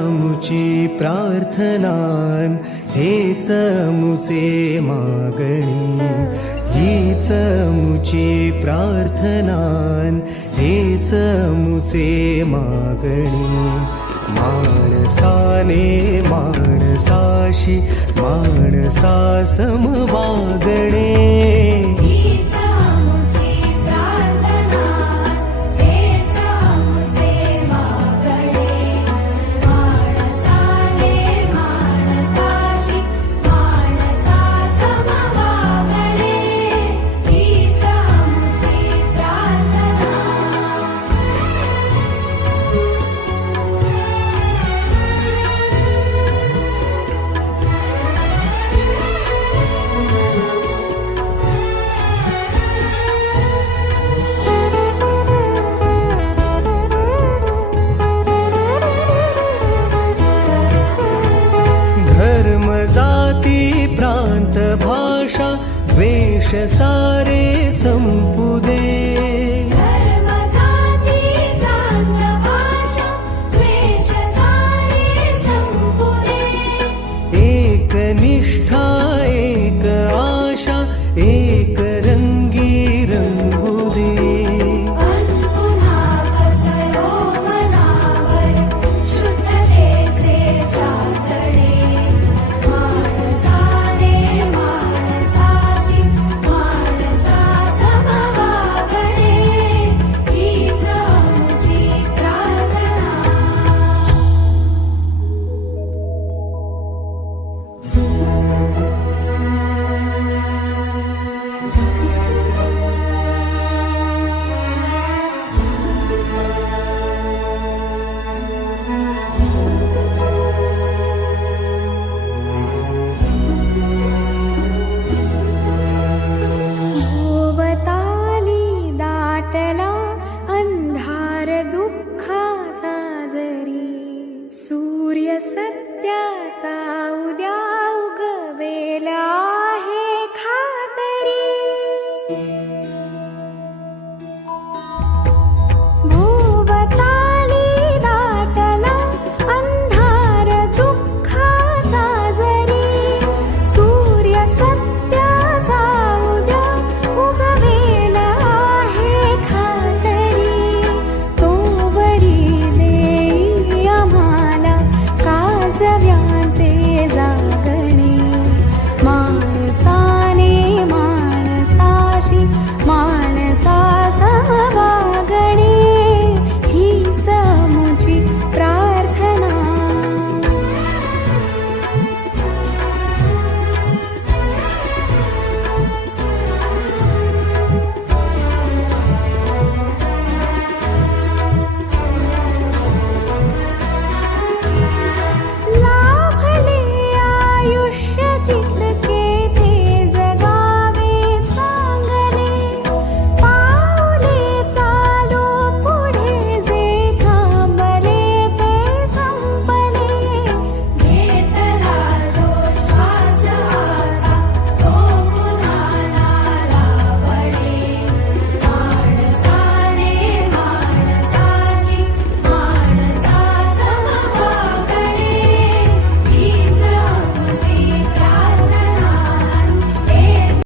मुची प्रार्थनान, हेच मुचे मागणी. हीच मुची प्रार्थनान, हेच मुचे मागणी. माणसाने माणसाशी माणसा सम वागणे. जाती प्रांत भाषा द्वेष सारे संपू दे. धर्म जाती प्रांत भाषा द्वेष सारे संपू दे. एक निष्ठा एक आशा एक रंगी रंगू दे. अंधार दुःखाचा जरी सूर्य